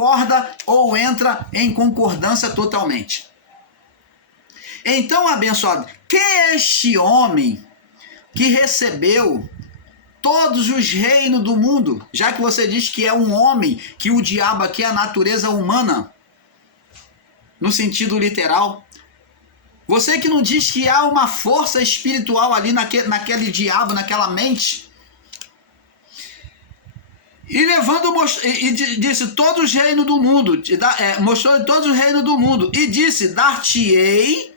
concorda ou entra em concordância totalmente. Então, abençoado, quem é este homem que recebeu todos os reinos do mundo? Já que você diz que é um homem, que o diabo aqui é a natureza humana, no sentido literal. Você que não diz que há uma força espiritual ali naquele diabo, naquela mente. E disse todos os reinos do mundo, mostrou todos os reinos do mundo, e disse, dar-te-ei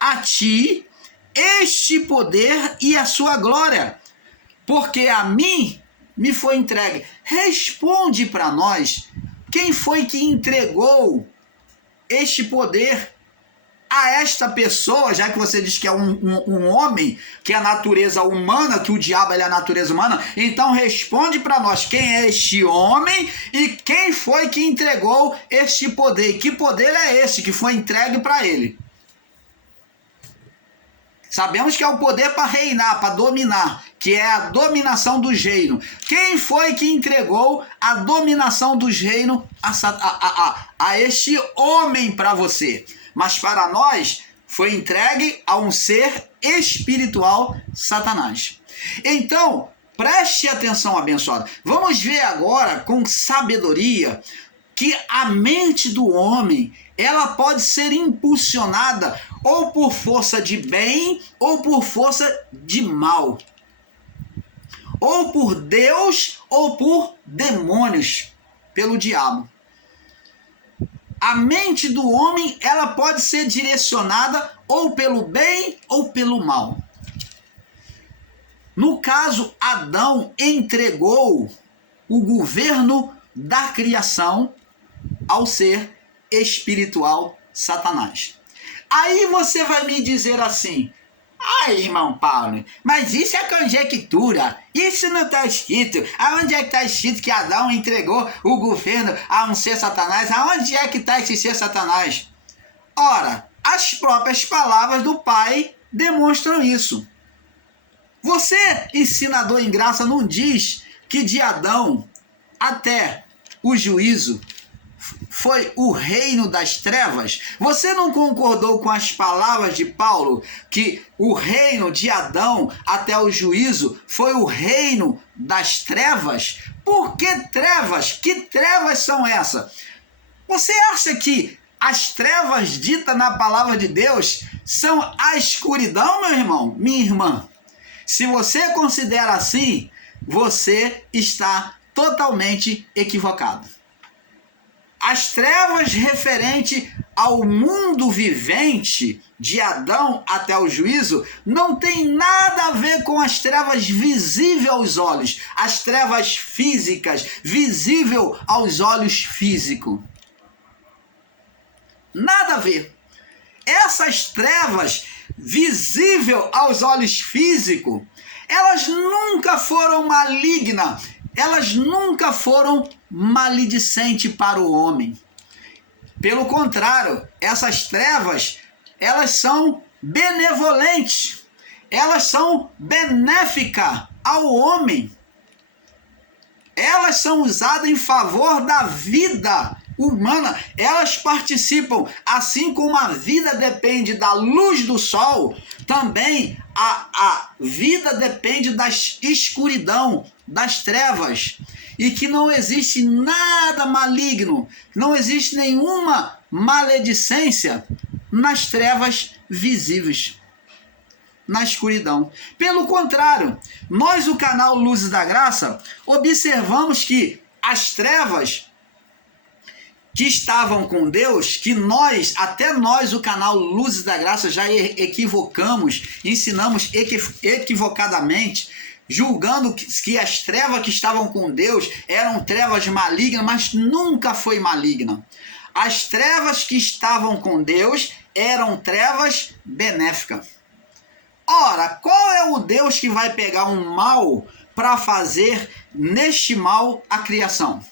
a ti este poder e a sua glória, porque a mim me foi entregue. Responde para nós, quem foi que entregou este poder a esta pessoa, já que você diz que é um homem, que é a natureza humana, que o diabo é a natureza humana, então responde para nós quem é este homem e quem foi que entregou este poder. Que poder é esse que foi entregue para ele? Sabemos que é o poder para reinar, para dominar, que é a dominação dos reinos. Quem foi que entregou a dominação dos reinos a este homem para você? Mas para nós foi entregue a um ser espiritual, Satanás. Então, preste atenção, abençoado. Vamos ver agora com sabedoria que a mente do homem, ela pode ser impulsionada ou por força de bem ou por força de mal. Ou por Deus ou por demônios, pelo diabo. A mente do homem, ela pode ser direcionada ou pelo bem ou pelo mal. No caso, Adão entregou o governo da criação ao ser espiritual Satanás. Aí você vai me dizer assim, irmão Paulo, mas isso é conjectura, isso não está escrito. Aonde é que está escrito que Adão entregou o governo a um ser Satanás? Aonde é que está esse ser Satanás? Ora, as próprias palavras do Pai demonstram isso. Você, ensinador em graça, não diz que de Adão até o juízo foi o reino das trevas? Você não concordou com as palavras de Paulo que o reino de Adão até o juízo foi o reino das trevas? Por que trevas? Que trevas são essas? Você acha que as trevas ditas na palavra de Deus são a escuridão, meu irmão, minha irmã? Se você considera assim, você está totalmente equivocado. As trevas referente ao mundo vivente, de Adão até o juízo, não tem nada a ver com as trevas visíveis aos olhos, as trevas físicas, visível aos olhos físicos. Nada a ver. Essas trevas visível aos olhos físicos, elas nunca foram malignas, elas nunca foram maledicentes para o homem. Pelo contrário, essas trevas, elas são benevolentes, elas são benéficas ao homem. Elas são usadas em favor da vida humana, elas participam, assim como a vida depende da luz do sol, também a vida depende da escuridão, das trevas, e que não existe nada maligno, não existe nenhuma maledicência nas trevas visíveis, na escuridão. Pelo contrário, nós, o canal Luzes da Graça, observamos que as trevas que estavam com Deus, que até nós, o canal Luzes da Graça, já equivocamos, ensinamos equivocadamente, julgando que as trevas que estavam com Deus eram trevas malignas, mas nunca foi maligna. As trevas que estavam com Deus eram trevas benéficas. Ora, qual é o Deus que vai pegar um mal para fazer neste mal a criação?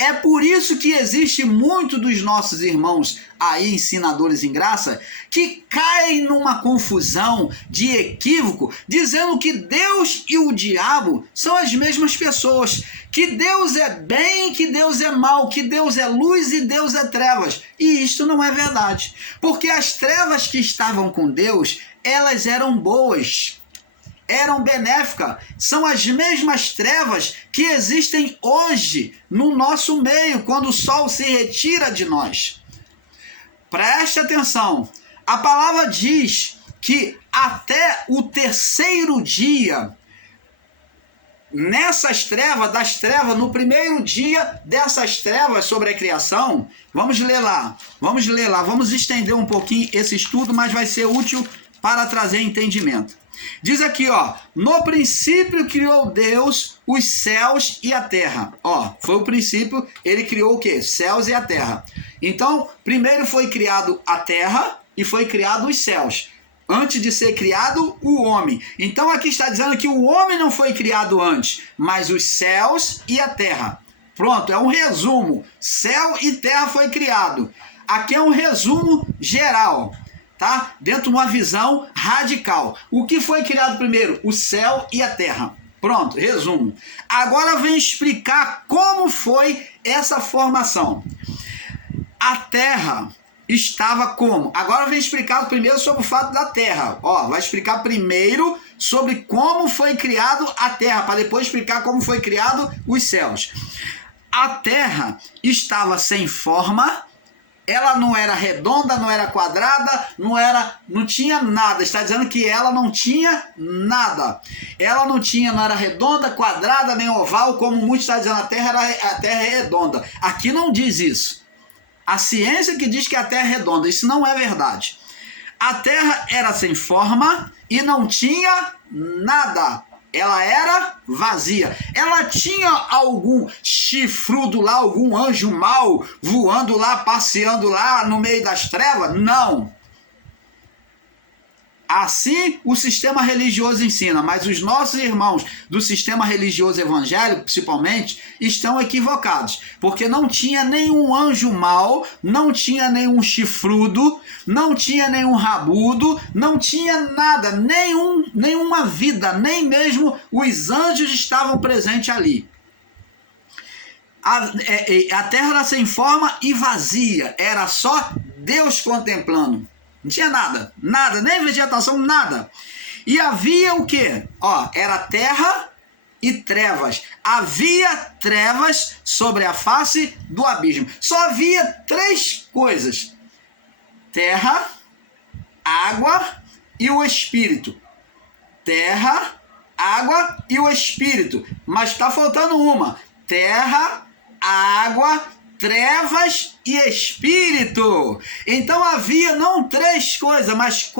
É por isso que existe muito dos nossos irmãos aí, ensinadores em graça, que caem numa confusão de equívoco, dizendo que Deus e o diabo são as mesmas pessoas, que Deus é bem, que Deus é mal, que Deus é luz e Deus é trevas. E isto não é verdade, porque as trevas que estavam com Deus, elas eram boas, eram benéficas, são as mesmas trevas que existem hoje no nosso meio, quando o sol se retira de nós. Preste atenção, a palavra diz que até o terceiro dia, nessas trevas, das trevas, no primeiro dia dessas trevas sobre a criação, vamos ler lá, vamos estender um pouquinho esse estudo, mas vai ser útil para trazer entendimento. Diz aqui, ó, no princípio criou Deus os céus e a terra. Ó, foi o princípio, ele criou o quê? Céus e a terra. Então, primeiro foi criado a terra e foi criado os céus, antes de ser criado o homem. Então aqui está dizendo que o homem não foi criado antes, mas os céus e a terra. Pronto, é um resumo. Céu e terra foi criado. Aqui é um resumo geral, tá? Dentro de uma visão radical. O que foi criado primeiro? O céu e a terra. Pronto, resumo. Agora vem explicar como foi essa formação. A terra estava como? Agora vem explicar primeiro sobre o fato da terra. Ó, vai explicar primeiro sobre como foi criado a terra, para depois explicar como foi criado os céus. A terra estava sem forma, ela não era redonda, não era quadrada, não tinha nada. Está dizendo que ela não tinha nada. Ela não era redonda, quadrada, nem oval, como muitos estão dizendo, a terra é redonda. Aqui não diz isso. A ciência que diz que a terra é redonda, isso não é verdade. A terra era sem forma e não tinha nada. Ela era vazia. Ela tinha algum chifrudo lá, algum anjo mau voando lá, passeando lá no meio das trevas? Não. Assim o sistema religioso ensina, mas os nossos irmãos do sistema religioso evangélico, principalmente, estão equivocados, porque não tinha nenhum anjo mau, não tinha nenhum chifrudo, não tinha nenhum rabudo, não tinha nada, nenhuma vida, nem mesmo os anjos estavam presentes ali. A terra era sem forma e vazia, era só Deus contemplando. Não tinha nada, nem vegetação, nada. E havia o quê? Ó, era terra e trevas. Havia trevas sobre a face do abismo. Só havia três coisas: terra, água e o espírito. Terra, água e o espírito. Mas está faltando uma: terra, água, trevas e espírito. Então havia não três coisas, mas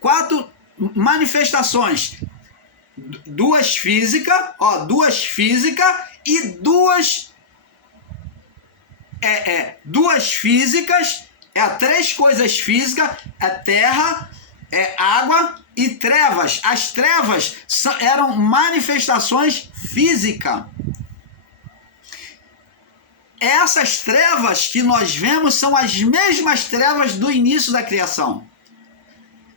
quatro manifestações. Duas físicas e duas físicas, três coisas físicas, terra, água e trevas. As trevas eram manifestações físicas. Essas trevas que nós vemos são as mesmas trevas do início da criação.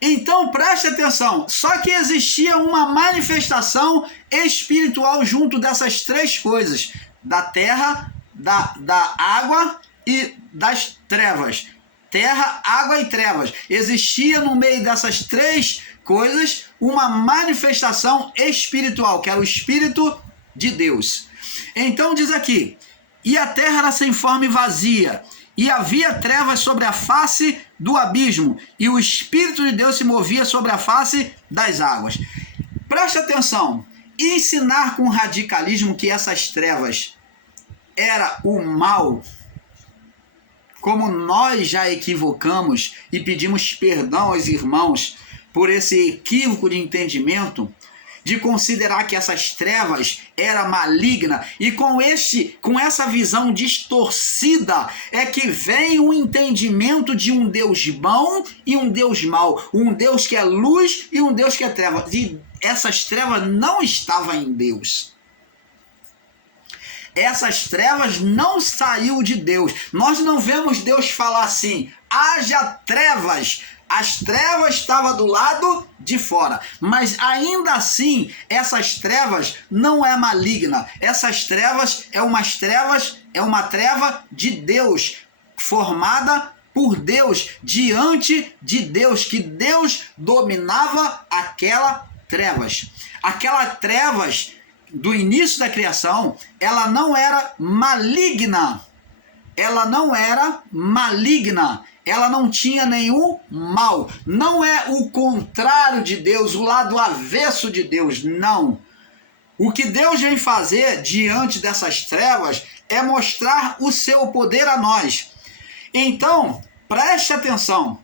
Então preste atenção, só que existia uma manifestação espiritual junto dessas três coisas: da terra, da água e das trevas. Terra, água e trevas. Existia no meio dessas três coisas uma manifestação espiritual, que era o Espírito de Deus. Então diz aqui: e a terra era sem forma e vazia, e havia trevas sobre a face do abismo, e o Espírito de Deus se movia sobre a face das águas. Preste atenção, ensinar com radicalismo que essas trevas era o mal, como nós já equivocamos e pedimos perdão aos irmãos por esse equívoco de entendimento, de considerar que essas trevas era maligna, e com essa visão distorcida é que vem o entendimento de um Deus bom e um Deus mau, um Deus que é luz e um Deus que é treva, e essas trevas não estavam em Deus. essas trevas não saiu de Deus. Nós não vemos Deus falar assim, haja trevas. As trevas estavam do lado de fora, mas ainda assim, essas trevas não é maligna. Essas trevas é uma treva de Deus, formada por Deus, diante de Deus, que Deus dominava aquela trevas. Aquela trevas do início da criação, ela não era maligna. Ela não era maligna. Ela não tinha nenhum mal. Não é o contrário de Deus, o lado avesso de Deus, não. O que Deus vem fazer diante dessas trevas é mostrar o seu poder a nós. Então, preste atenção.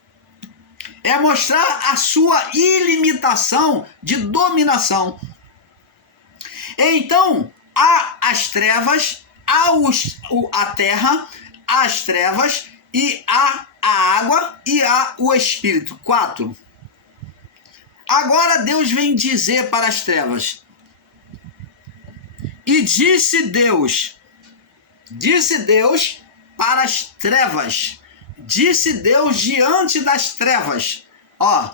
É mostrar a sua ilimitação de dominação. Então, há as trevas, há a terra, há as trevas e há a água e há o Espírito. 4. Agora Deus vem dizer para as trevas. E disse Deus para as trevas. Disse Deus diante das trevas. Ó,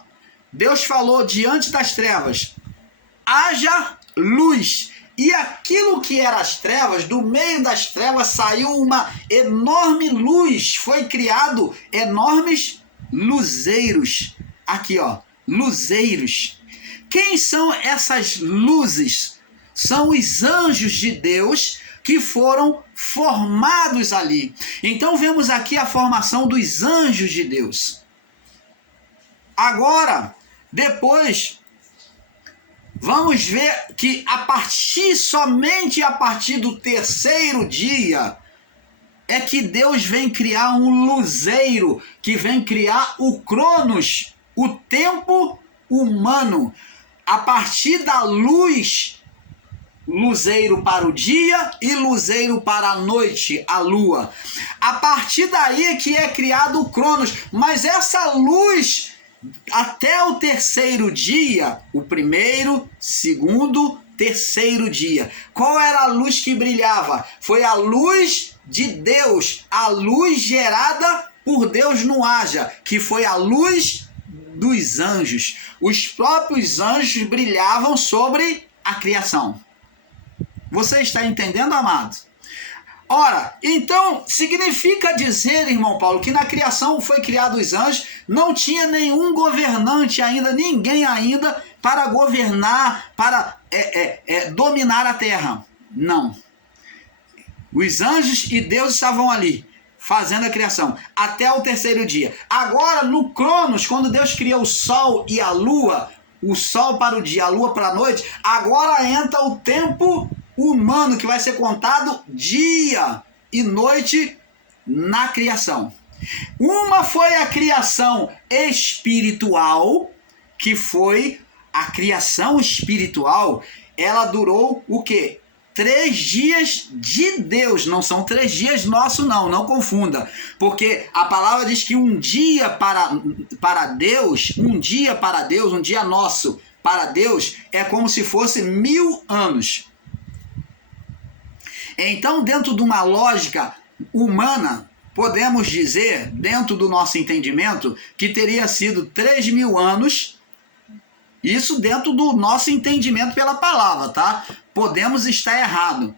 Deus falou diante das trevas. Haja luz. E aquilo que era as trevas, do meio das trevas saiu uma enorme luz. Foi criado enormes luzeiros. Aqui, ó, luzeiros. Quem são essas luzes? São os anjos de Deus que foram formados ali. Então vemos aqui a formação dos anjos de Deus. Agora, depois, vamos ver que somente a partir do terceiro dia, é que Deus vem criar um luzeiro, que vem criar o Cronos, o tempo humano. A partir da luz, luzeiro para o dia e luzeiro para a noite, a lua. A partir daí é que é criado o Cronos. Mas essa luz, até o terceiro dia, o primeiro, segundo, terceiro dia, qual era a luz que brilhava? Foi a luz de Deus, a luz gerada por Deus no haja, que foi a luz dos anjos. Os próprios anjos brilhavam sobre a criação. Você está entendendo, amado? Ora, então significa dizer, irmão Paulo, que na criação foi criado os anjos, não tinha nenhum governante ainda, ninguém ainda para governar, para dominar a terra. Não. Os anjos e Deus estavam ali, fazendo a criação, até o terceiro dia. Agora, no Cronos, quando Deus criou o sol e a lua, o sol para o dia, a lua para a noite, agora entra o tempo humano, que vai ser contado dia e noite na criação. Uma foi a criação espiritual, que foi a criação espiritual, ela durou o quê? 3 dias de Deus, não são 3 dias nossos não confunda, porque a palavra diz que um dia para Deus, um dia nosso para Deus, é como se fosse 1000 anos. Então, dentro de uma lógica humana, podemos dizer, dentro do nosso entendimento, que teria sido 3.000 anos, isso dentro do nosso entendimento pela palavra, tá? Podemos estar errado.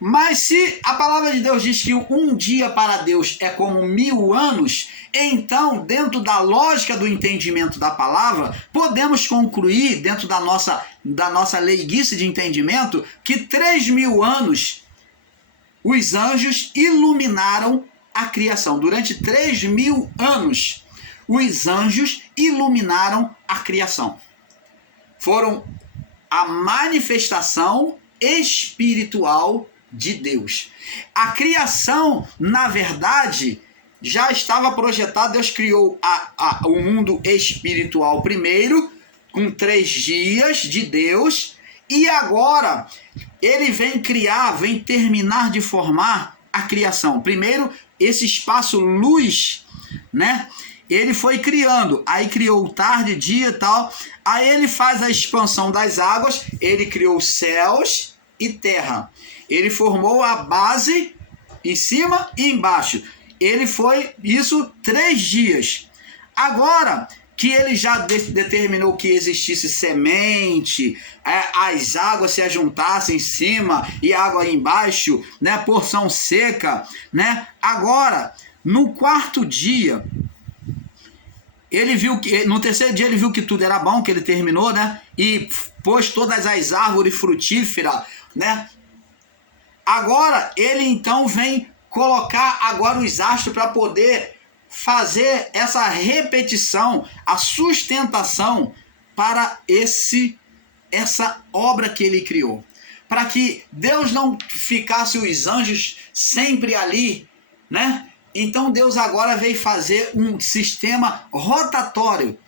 Mas se a palavra de Deus diz que um dia para Deus é como 1000 anos, então, dentro da lógica do entendimento da palavra, podemos concluir, dentro da nossa leiguice de entendimento, que 3.000 anos os anjos iluminaram a criação. Durante 3.000 anos, os anjos iluminaram a criação. Foram a manifestação espiritual de Deus. A criação, na verdade, já estava projetada. Deus criou o mundo espiritual primeiro, com 3 dias de Deus, e agora ele vem terminar de formar a criação. Primeiro, esse espaço luz, né? Ele foi criando, aí criou tarde, dia e tal, aí ele faz a expansão das águas, ele criou céus e terra. Ele formou a base em cima e embaixo. Ele foi isso 3 dias. Agora que ele já determinou que existisse semente, as águas se ajuntassem em cima e água embaixo, né, porção seca, né? Agora, no 4º dia, ele viu que no 3º dia ele viu que tudo era bom, que ele terminou, né? E pôs todas as árvores frutíferas, né? Agora ele então vem colocar agora os astros para poder fazer essa repetição, a sustentação para essa obra que ele criou. Para que Deus não ficasse os anjos sempre ali, né? Então Deus agora veio fazer um sistema rotatório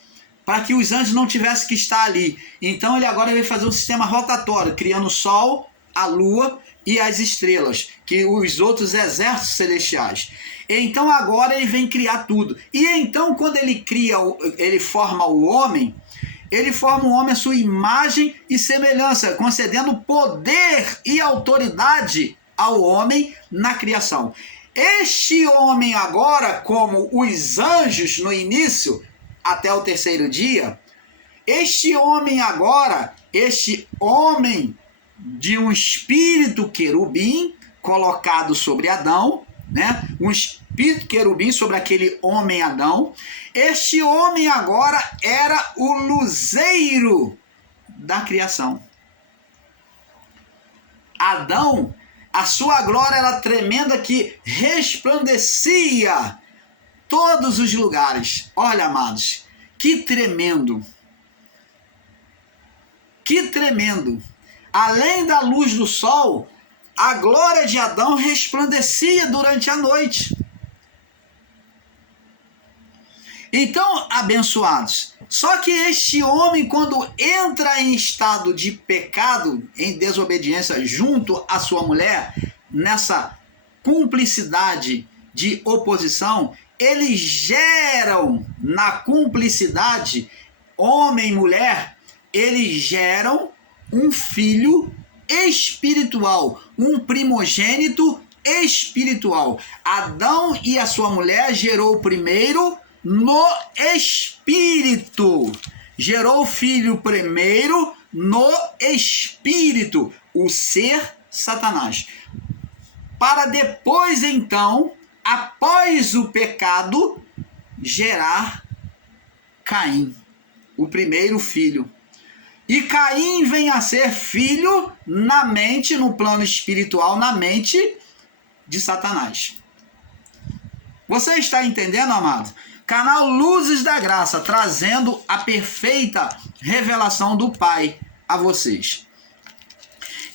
para que os anjos não tivessem que estar ali. Então ele agora veio fazer um sistema rotatório, criando o Sol, a Lua e as estrelas, que os outros exércitos celestiais. Então agora ele vem criar tudo. E então quando ele forma o homem, ele forma o homem à sua imagem e semelhança, concedendo poder e autoridade ao homem na criação. Este homem agora, como os anjos no início, até o 3º dia, este homem agora, este homem de um espírito querubim colocado sobre Adão, né? Um espírito querubim sobre aquele homem Adão. Este homem agora era o luzeiro da criação. Adão, a sua glória era tremenda que resplandecia todos os lugares. Olha, amados, que tremendo. Que tremendo. Além da luz do sol, a glória de Adão resplandecia durante a noite. Então, abençoados, só que este homem, quando entra em estado de pecado, em desobediência junto à sua mulher, nessa cumplicidade de oposição, eles geram na cumplicidade, homem e mulher, eles geram um filho espiritual, um primogênito espiritual. Adão e a sua mulher gerou primeiro no espírito. Gerou o filho primeiro no espírito, o ser Satanás. Para depois, então, após o pecado, gerar Caim, o primeiro filho. E Caim vem a ser filho na mente, no plano espiritual, na mente de Satanás. Você está entendendo, amado? Canal Luzes da Graça, trazendo a perfeita revelação do Pai a vocês.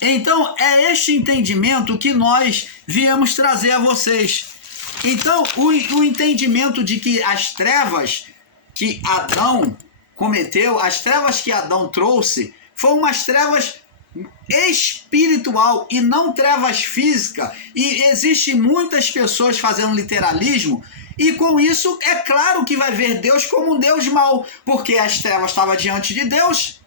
Então, é este entendimento que nós viemos trazer a vocês. Então, o entendimento de que as trevas que Adão cometeu, as trevas que Adão trouxe, foram umas trevas espiritual e não trevas físicas. E existem muitas pessoas fazendo literalismo, e com isso é claro que vai ver Deus como um Deus mau, porque as trevas estavam diante de Deus.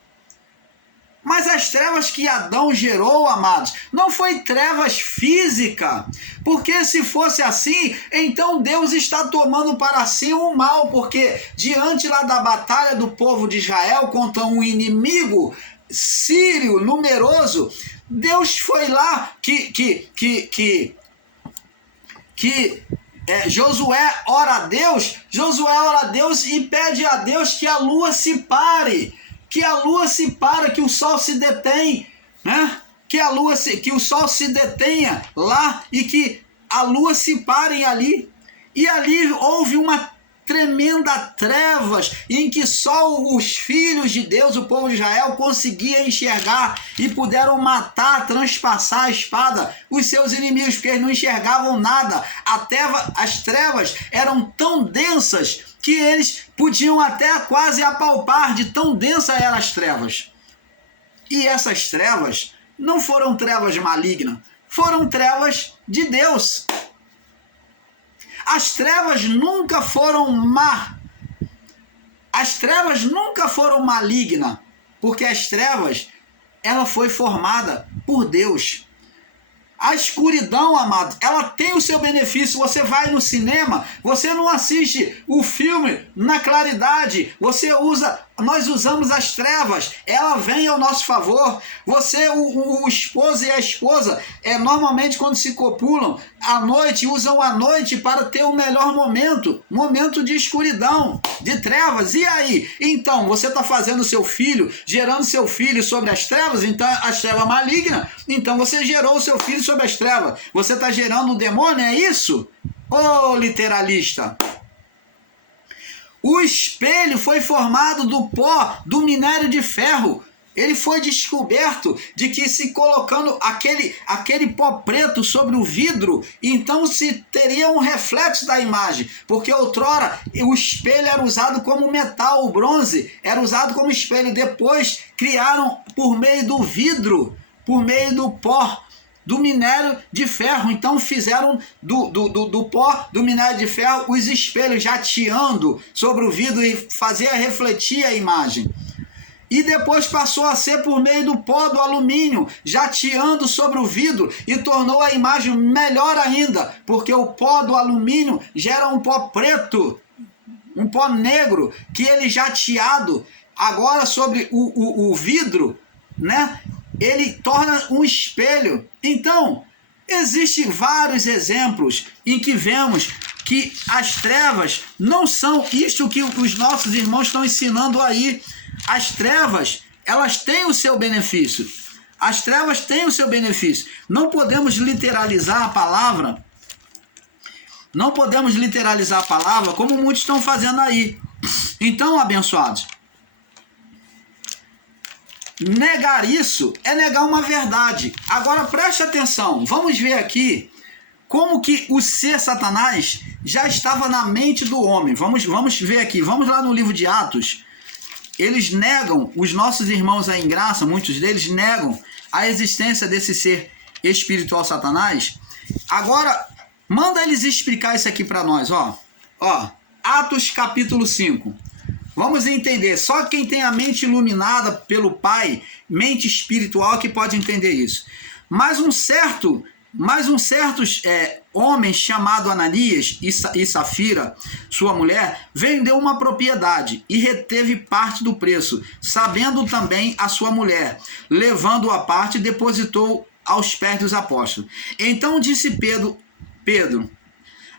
Mas as trevas que Adão gerou, amados, não foi trevas física, porque se fosse assim, então Deus está tomando para si um mal, porque diante lá da batalha do povo de Israel contra um inimigo sírio numeroso, Deus foi lá Josué ora a Deus e pede a Deus que a lua se pare. Que a lua se para, que o sol se detém, né? Que o sol se detenha lá e que a lua se pare ali. E ali houve uma tremenda trevas em que só os filhos de Deus, o povo de Israel, conseguia enxergar e puderam matar, transpassar a espada os seus inimigos, porque eles não enxergavam nada. As trevas eram tão densas que eles podiam até quase apalpar, de tão densa eram as trevas. E essas trevas não foram trevas malignas, foram trevas de Deus. As trevas nunca foram as trevas nunca foram malignas, porque as trevas, ela foi formada por Deus. A escuridão, amado, ela tem o seu benefício. Você vai no cinema, você não assiste o filme na claridade, nós usamos as trevas, ela vem ao nosso favor. O esposo e a esposa, normalmente quando se copulam à noite, usam a noite para ter o melhor momento de escuridão, de trevas. E aí? Então, você está fazendo seu filho, gerando seu filho sobre as trevas, então as trevas malignas, então você gerou o seu filho sobre as trevas. Você está gerando um demônio, é isso? Ô literalista! O espelho foi formado do pó do minério de ferro. Ele foi descoberto de que se colocando aquele pó preto sobre o vidro, então se teria um reflexo da imagem, porque outrora o espelho era usado como metal, o bronze era usado como espelho. Depois criaram por meio do vidro, por meio do pó do minério de ferro. Então fizeram do pó do minério de ferro os espelhos jateando sobre o vidro e fazia refletir a imagem. E depois passou a ser por meio do pó do alumínio, jateando sobre o vidro, e tornou a imagem melhor ainda, porque o pó do alumínio gera um pó preto, um pó negro, que ele jateado agora sobre o vidro, né? Ele torna um espelho. Então, existem vários exemplos em que vemos que as trevas não são isto que os nossos irmãos estão ensinando aí. As trevas, elas têm o seu benefício. As trevas têm o seu benefício. Não podemos literalizar a palavra. Não podemos literalizar a palavra como muitos estão fazendo aí. Então, abençoados, negar isso é negar uma verdade. Agora preste atenção, vamos ver aqui como que o ser Satanás já estava na mente do homem. Vamos ver aqui, vamos lá no livro de Atos. Eles negam, os nossos irmãos aí em graça, muitos deles negam a existência desse ser espiritual Satanás. Agora, manda eles explicar isso aqui para nós, ó. Atos capítulo 5. Vamos entender, só quem tem a mente iluminada pelo Pai, mente espiritual, que pode entender isso. Mas um certo homem chamado Ananias e Safira, sua mulher, vendeu uma propriedade e reteve parte do preço, sabendo também a sua mulher. Levando a parte, depositou aos pés dos apóstolos. Então disse Pedro,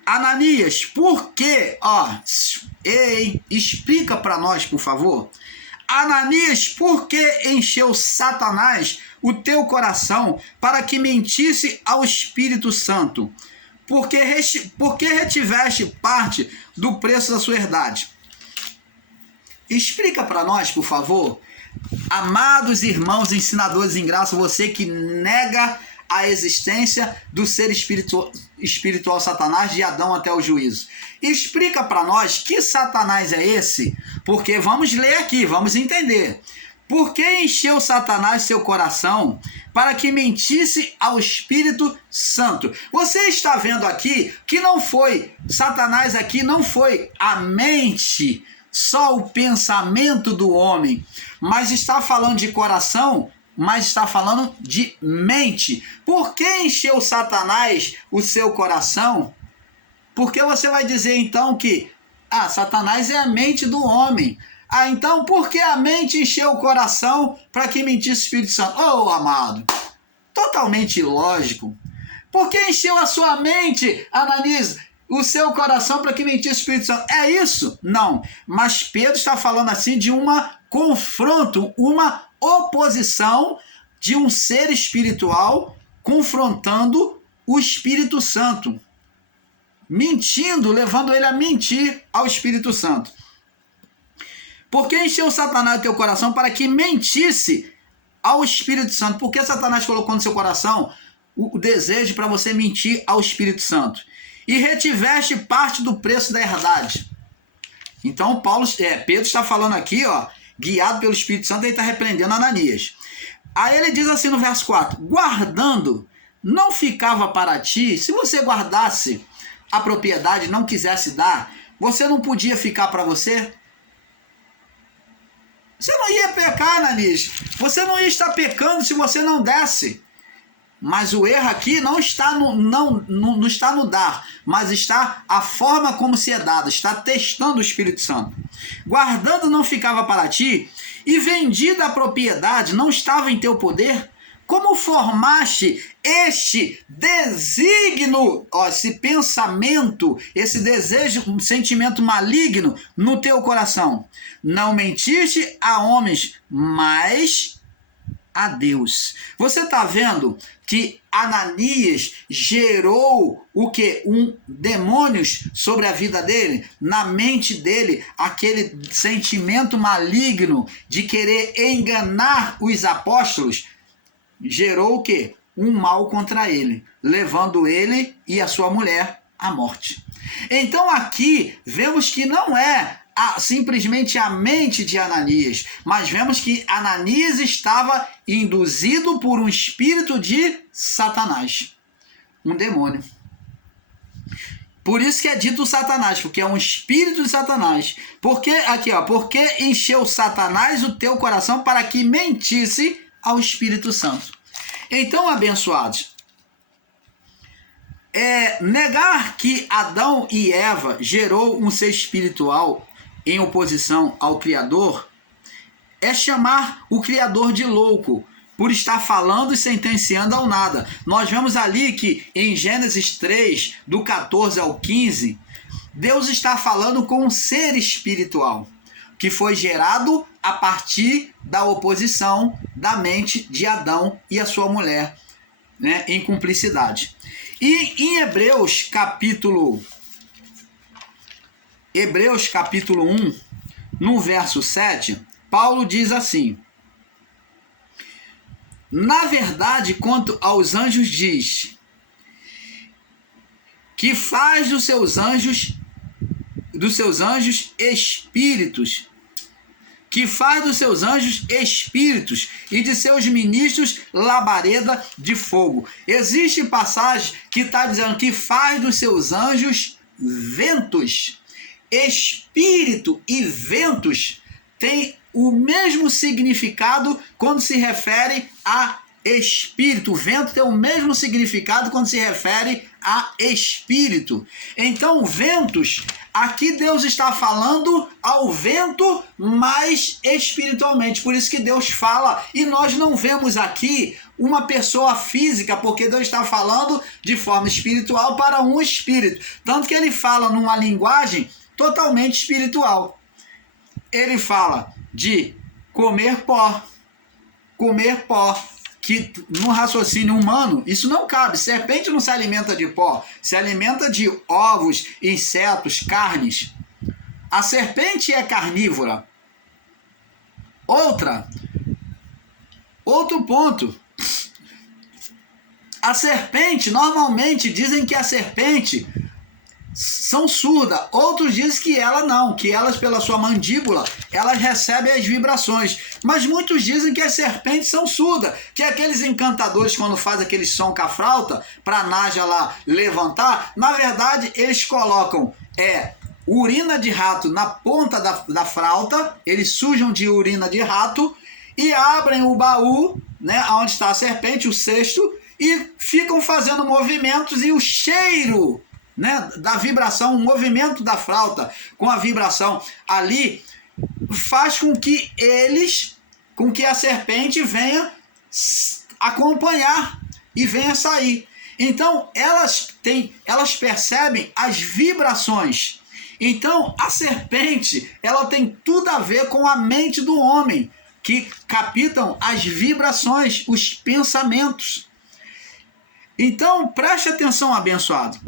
Ananias, por que? Explica para nós, por favor. Ananias, por que encheu Satanás o teu coração para que mentisse ao Espírito Santo? Por que retiveste parte do preço da sua herdade? Explica para nós, por favor. Amados irmãos ensinadores em graça, você que nega a existência do ser espiritual Satanás de Adão até o juízo. Explica para nós que Satanás é esse, porque vamos ler aqui, vamos entender. Por que encheu Satanás seu coração para que mentisse ao Espírito Santo? Você está vendo aqui que não foi, Satanás aqui não foi a mente, só o pensamento do homem, mas está falando de coração, mas está falando de mente. Por que encheu Satanás o seu coração? Porque você vai dizer então que Satanás é a mente do homem. Então por que a mente encheu o coração para que mentisse o Espírito Santo? Amado, totalmente ilógico. Por que encheu a sua mente, Ananias, o seu coração para que mentisse o Espírito Santo? É isso? Não. Mas Pedro está falando assim de um confronto, uma oposição de um ser espiritual confrontando o Espírito Santo. Mentindo, levando ele a mentir ao Espírito Santo. Por que encheu Satanás o teu coração para que mentisse ao Espírito Santo? Por que Satanás colocou no seu coração o desejo para você mentir ao Espírito Santo? E retiveste parte do preço da herdade. Então Pedro está falando aqui, guiado pelo Espírito Santo, ele está repreendendo Ananias. Aí ele diz assim no verso 4, guardando, não ficava para ti, se você guardasse a propriedade, não quisesse dar, você não podia ficar para você? Você não ia pecar, Ananias. Você não ia estar pecando se você não desse. Mas o erro aqui não está não está no dar, mas está a forma como se é dado, está testando o Espírito Santo. Guardando não ficava para ti, e vendida a propriedade não estava em teu poder. Como formaste este desígnio, esse pensamento, esse desejo, um sentimento maligno no teu coração? Não mentiste a homens, mas a Deus. Você está vendo que Ananias gerou o quê? Demônios sobre a vida dele, na mente dele, aquele sentimento maligno de querer enganar os apóstolos, gerou o quê? Um mal contra ele, levando ele e a sua mulher à morte. Então aqui vemos que não é simplesmente a mente de Ananias, mas vemos que Ananias estava induzido por um espírito de Satanás, um demônio. Por isso que é dito Satanás, porque é um espírito de Satanás. Porque aqui, porque encheu Satanás o teu coração para que mentisse ao Espírito Santo. Então, abençoados, negar que Adão e Eva gerou um ser espiritual em oposição ao Criador é chamar o Criador de louco, por estar falando e sentenciando ao nada. Nós vemos ali que em Gênesis 3, do 14 ao 15, Deus está falando com um ser espiritual, que foi gerado a partir da oposição da mente de Adão e a sua mulher, né, em cumplicidade. E em Hebreus capítulo 1, no verso 7, Paulo diz assim: na verdade, quanto aos anjos diz, que faz dos seus anjos espíritos, que faz dos seus anjos espíritos e de seus ministros labareda de fogo. Existe passagem que está dizendo que faz dos seus anjos ventos. Espírito e ventos têm o mesmo significado quando se refere a espírito. O vento tem o mesmo significado quando se refere a espírito. Então, ventos, aqui Deus está falando ao vento, mas espiritualmente. Por isso que Deus fala, e nós não vemos aqui uma pessoa física, porque Deus está falando de forma espiritual para um espírito. Tanto que ele fala numa linguagem totalmente espiritual. Ele fala de comer pó, que no raciocínio humano isso não cabe. Serpente não se alimenta de pó, se alimenta de ovos, insetos, carnes. A serpente é carnívora. Outro ponto. A serpente, normalmente dizem que a serpente são surdas, outros dizem que ela não, que elas pela sua mandíbula, elas recebem as vibrações, mas muitos dizem que as serpentes são surdas, que aqueles encantadores quando fazem aquele som com a flauta, para a Naja lá levantar, na verdade eles colocam urina de rato na ponta da flauta, eles sujam de urina de rato e abrem o baú, né, onde está a serpente, o cesto, e ficam fazendo movimentos, e o cheiro, né, da vibração, o movimento da flauta com a vibração ali faz com que a serpente venha acompanhar e venha sair. Então elas percebem as vibrações. Então a serpente, ela tem tudo a ver com a mente do homem, que captam as vibrações, os pensamentos. Então preste atenção, abençoado.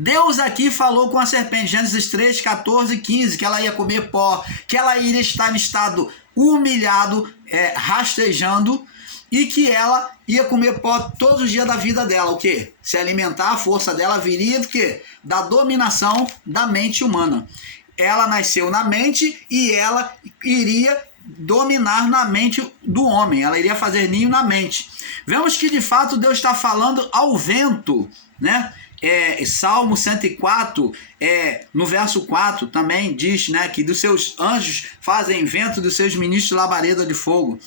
Deus aqui falou com a serpente, Gênesis 3, 14 e 15, que ela ia comer pó, que ela iria estar em estado humilhado, rastejando, e que ela ia comer pó todos os dias da vida dela. O quê? Se alimentar, a força dela viria do quê? Da dominação da mente humana. Ela nasceu na mente e ela iria dominar na mente do homem, ela iria fazer ninho na mente. Vemos que de fato Deus está falando ao vento, né? Salmo 104, no verso 4 também diz, né, que dos seus anjos fazem vento, dos seus ministros labareda de fogo.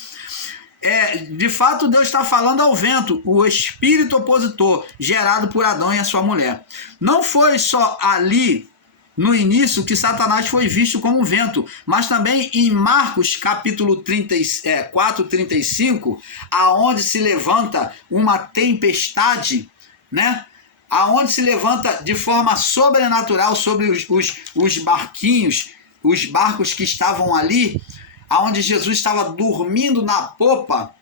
de fato Deus está falando ao vento, o espírito opositor gerado por Adão e a sua mulher. Não foi só ali no início que Satanás foi visto como um vento, mas também em Marcos capítulo 4:35, aonde se levanta uma tempestade, né? Aonde se levanta de forma sobrenatural sobre os barquinhos, os barcos que estavam ali, aonde Jesus estava dormindo na popa,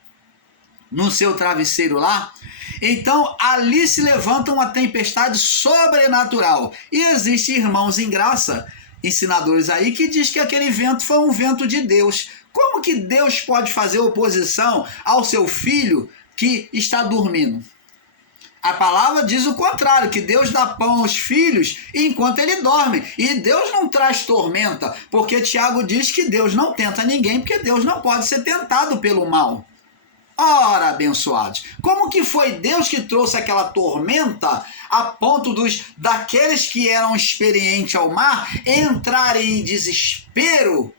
no seu travesseiro lá. Então ali se levanta uma tempestade sobrenatural. E existem irmãos em graça, ensinadores aí, que diz que aquele vento foi um vento de Deus. Como que Deus pode fazer oposição ao seu filho que está dormindo? A palavra diz o contrário, que Deus dá pão aos filhos enquanto ele dorme. E Deus não traz tormenta, porque Tiago diz que Deus não tenta ninguém, porque Deus não pode ser tentado pelo mal. Ora, abençoados, como que foi Deus que trouxe aquela tormenta a ponto daqueles que eram experientes ao mar entrarem em desespero,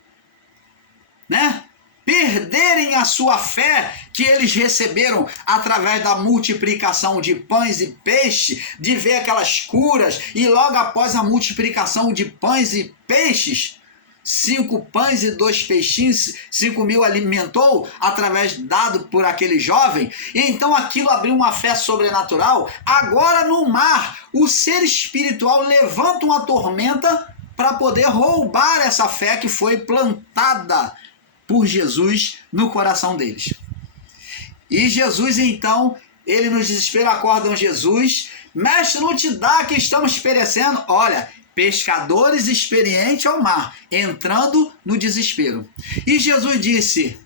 né? Perderem a sua fé que eles receberam através da multiplicação de pães e peixes, de ver aquelas curas, e logo após a multiplicação de pães e peixes, 5 pães e 2 peixinhos, 5.000 alimentou através dado por aquele jovem. E então aquilo abriu uma fé sobrenatural. Agora no mar, o ser espiritual levanta uma tormenta para poder roubar essa fé que foi plantada por Jesus no coração deles. E Jesus então, ele no desespero acordam Jesus: mestre, não te dá que estamos perecendo? Olha, pescadores experientes ao mar, entrando no desespero. E Jesus disse: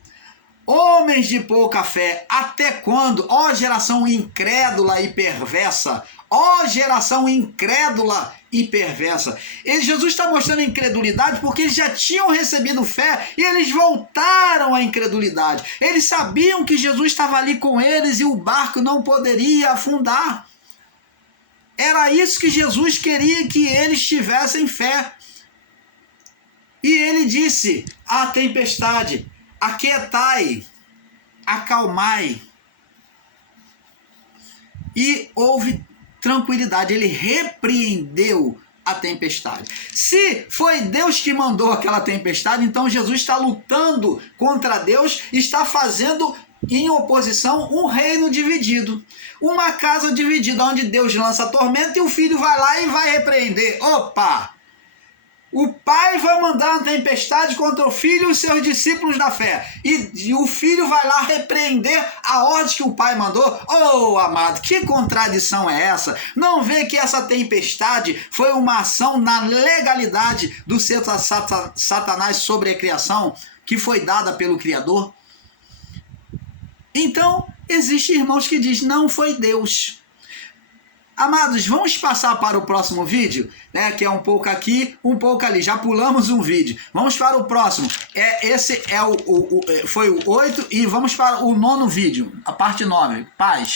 homens de pouca fé, até quando? Ó geração incrédula e perversa, ó geração incrédula e perversa. E Jesus está mostrando a incredulidade porque eles já tinham recebido fé e eles voltaram à incredulidade. Eles sabiam que Jesus estava ali com eles e o barco não poderia afundar. Era isso que Jesus queria, que eles tivessem fé. E ele disse à tempestade: aquietai, acalmai. E houve tranquilidade, ele repreendeu a tempestade. Se foi Deus que mandou aquela tempestade, então Jesus está lutando contra Deus, está fazendo em oposição um reino dividido, uma casa dividida, onde Deus lança a tormenta e o filho vai lá e vai repreender. Opa! O pai vai mandar uma tempestade contra o filho e os seus discípulos da fé. E o filho vai lá repreender a ordem que o pai mandou. Oh, amado, que contradição é essa? Não vê que essa tempestade foi uma ação na legalidade do ser Satanás sobre a criação, que foi dada pelo Criador? Então, existem irmãos que dizem: não foi Deus. Amados, vamos passar para o próximo vídeo, né? Que é um pouco aqui, um pouco ali. Já pulamos um vídeo. Vamos para o próximo. Esse é foi o 8 e vamos para o 9º vídeo, a parte 9. Paz.